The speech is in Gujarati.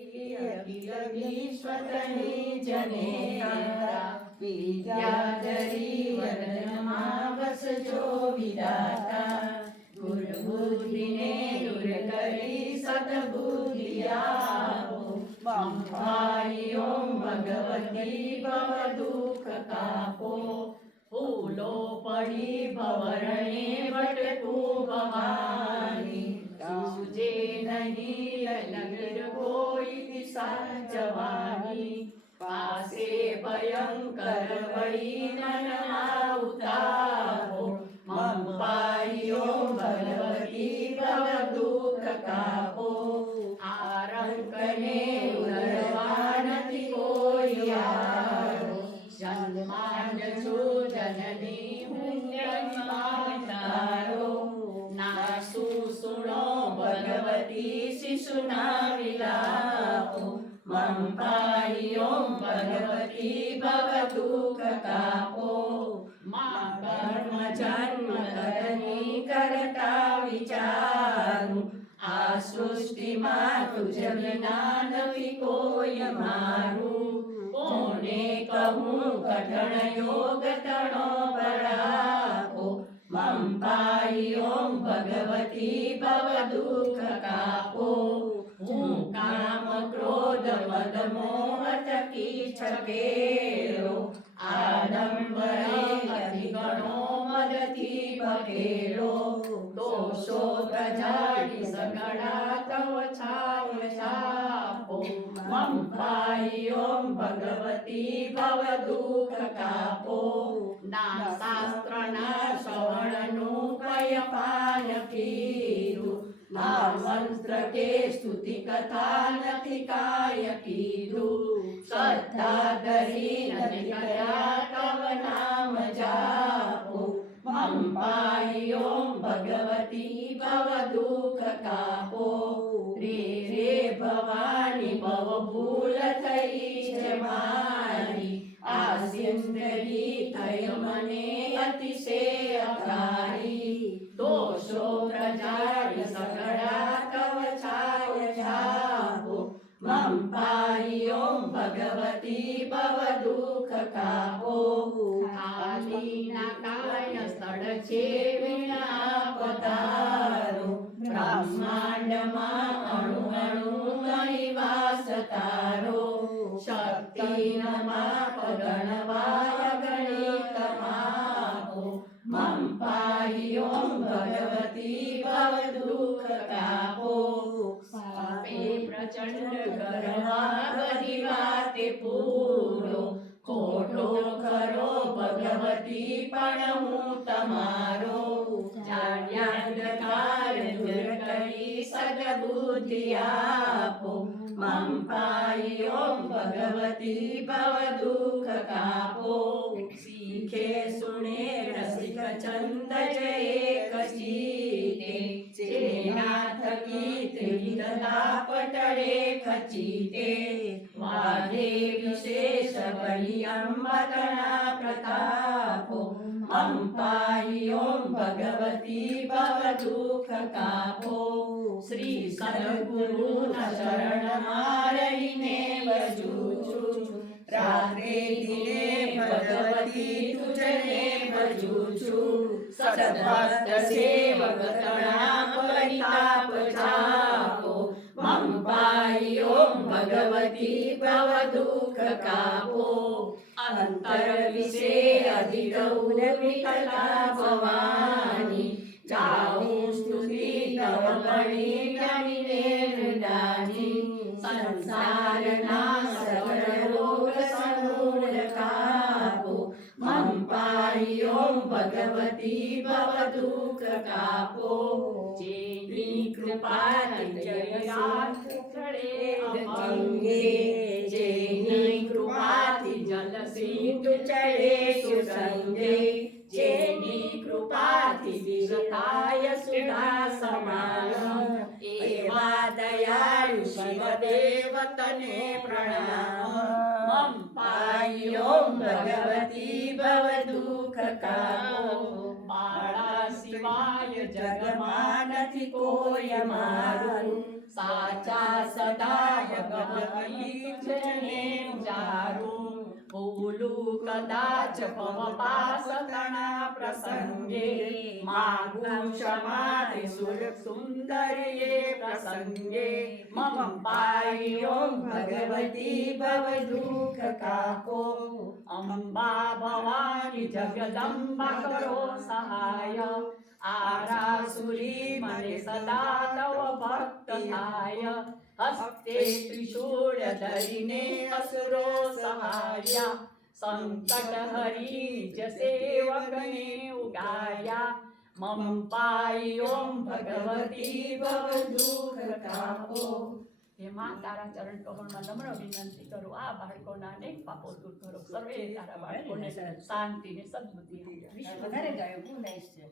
अखिल विश्वतनी जनेता विद्याधरी वदनमा वसजो विदाता दुर्बुद्धिने दूर करी सद्बुद्धि आपो मम पाहि ओम भगवती भव दुख कापो फूलो पड़ी भवरणे भटकू भवानी सूझे नहीं नगर कोई दिशा जवानी पासे भयंकर वही नन उतारो मम पाहि ओम भगवती भव दुख कापो आरंकने उदरवा નથી કોઈ આરો જન્માંડ છું જનની પુણ્યમાં તારો નાસુ સુણો ભગવતી શિશુના વિલાપો મમ પાહિ ઓમ ભગવતી ભવ દુઃખ કાપો મા કર્મ જન્મ કરની કરતા વિચારું આ સૃષ્ટિમાં તુજ વિના નથી કોઈ મારું કોને કહું કઠણ યોગ તણો પરાપો મમ પાહિ ઓમ ભગવતી ભવ દુઃખ કાપો હું કામ ક્રોધ મદ મોહ થકી છકેલો આડંબરે અતિ ગણો મદથી ભકેલો દોષો પ્રજાડી સગડા તવ છાય શાપો મમ પાહિ ઓમ ભગવતી ભવ દુઃખ કાપો ના શાસ્ત્ર ના શ્રવણનું કય પાન કીધું ના મંત્ર કે સ્તુતિ કથા નથી કાય કીધું શ્રદ્ધા ધરી નથી કર્યા તવ નામ જાપો મમ પાહિ ઓમ ભગવતી ભવ દુઃખ કાપો રે રે ભવાની ભવ ભૂલ થઈ છે મારી આ સિંદગી થઈ મને અતિશય અકારી દોષો પ્રજાડી સગડા તવ છાય છાપો મમ પાહિ ઓમ ભગવતી ભવ દુઃખ કાપો ખાલી ના કાય સ્થળ છે વિના પધારો બ્રહ્માંડમાં અણુ અણુ નહીં વાસ તારો શક્તિ નમા ગણવાય ગણિત માપો મમ પાહિ ઓમ ભગવતી ભવ દુઃખ કાપો પાપે પ્રચંડ ગર્વા બધી વાતે પૂરો ખોટો ખરો ભગવતી પણ હું તમારો જાણ્યાંધકાર દૂર કરી સદબુદ્ધિ આપો મમ પાહિ ઓમ ભગવતી ભવ દુઃખ કાપો શીખે સુણે રસિક છંદ જય કચીતે જેના થકી ત્રિવિધતા પટળે ખચીતે વાગે વિશેષ બળી અંબતણા પ્રતાપો મમ પાહિ ઓમ ભગવતી ભવ દુઃખ કાપો શ્રી સદગુરુના શરણમાં રહીને ભજું છું રાત્રે દિને ભગવતી તુજને ભજું છું સદભક્ત સેવક તણા પરિતાપ જાપો મમ પાહિ ઓમ ભગવતી ભવ દુઃખ કાપો અંતર વિશે અધિક ઉર્મિતલા ભવાની જાઉં સ્તુતિ તવ મણી જ્ઞાનીને મૃડાની સંસારના સકળ રોગ સમૂળ કાપો મમ પાહિ ઓમ ભગવતી ભવ દુઃખ કાપો જેની કૃપાથી જગત ચડે અપંગે જેની કૃપાથી જલ સિંધુ ચડે સુસંગે જેની કૃપાથી વિરતાય સુધા સમાન એવા દયાળુ શિવદેવ તને પ્રણામ મમ પાહિ ઓમ ભગવતી ભવ દુઃખ કાપો બાળા સિવાય જગમાં નથી કોઈ અમારું સાચા સદા ભગવાન કરી તુજને જારું ભૂલું કદાચ પવપાસતણા પ્રસંગે માગું ક્ષમા ત્રિશુલ સુંદરીએ પ્રસંગે મમ પાઈ ઓમ ભગવતી ભવ દુઃખ કાપો અંબા ભવાની જગદંબા કરો સહાય આરાસુરી મને સદા તવ ભક્ત થાય હસ્તે ત્રિશૂળ ધરીને અસુરો સહાર્યા સંકટ હરી જ સેવકને ઉગાર્યા મમ પાઈ ઓમ ભગવતી ભવ દુઃખ કાપો હે માં તારા ચરણ કમળમાં નમ્ર વિનંતી કરું આ બાળકોના અનેક પાપો દૂર કરો સર્વે તારા બાળકોને શાંતિ ને સદબુદ્ધિ વિશ્વ વધારે ગાયો બહુ નાઈસ છે.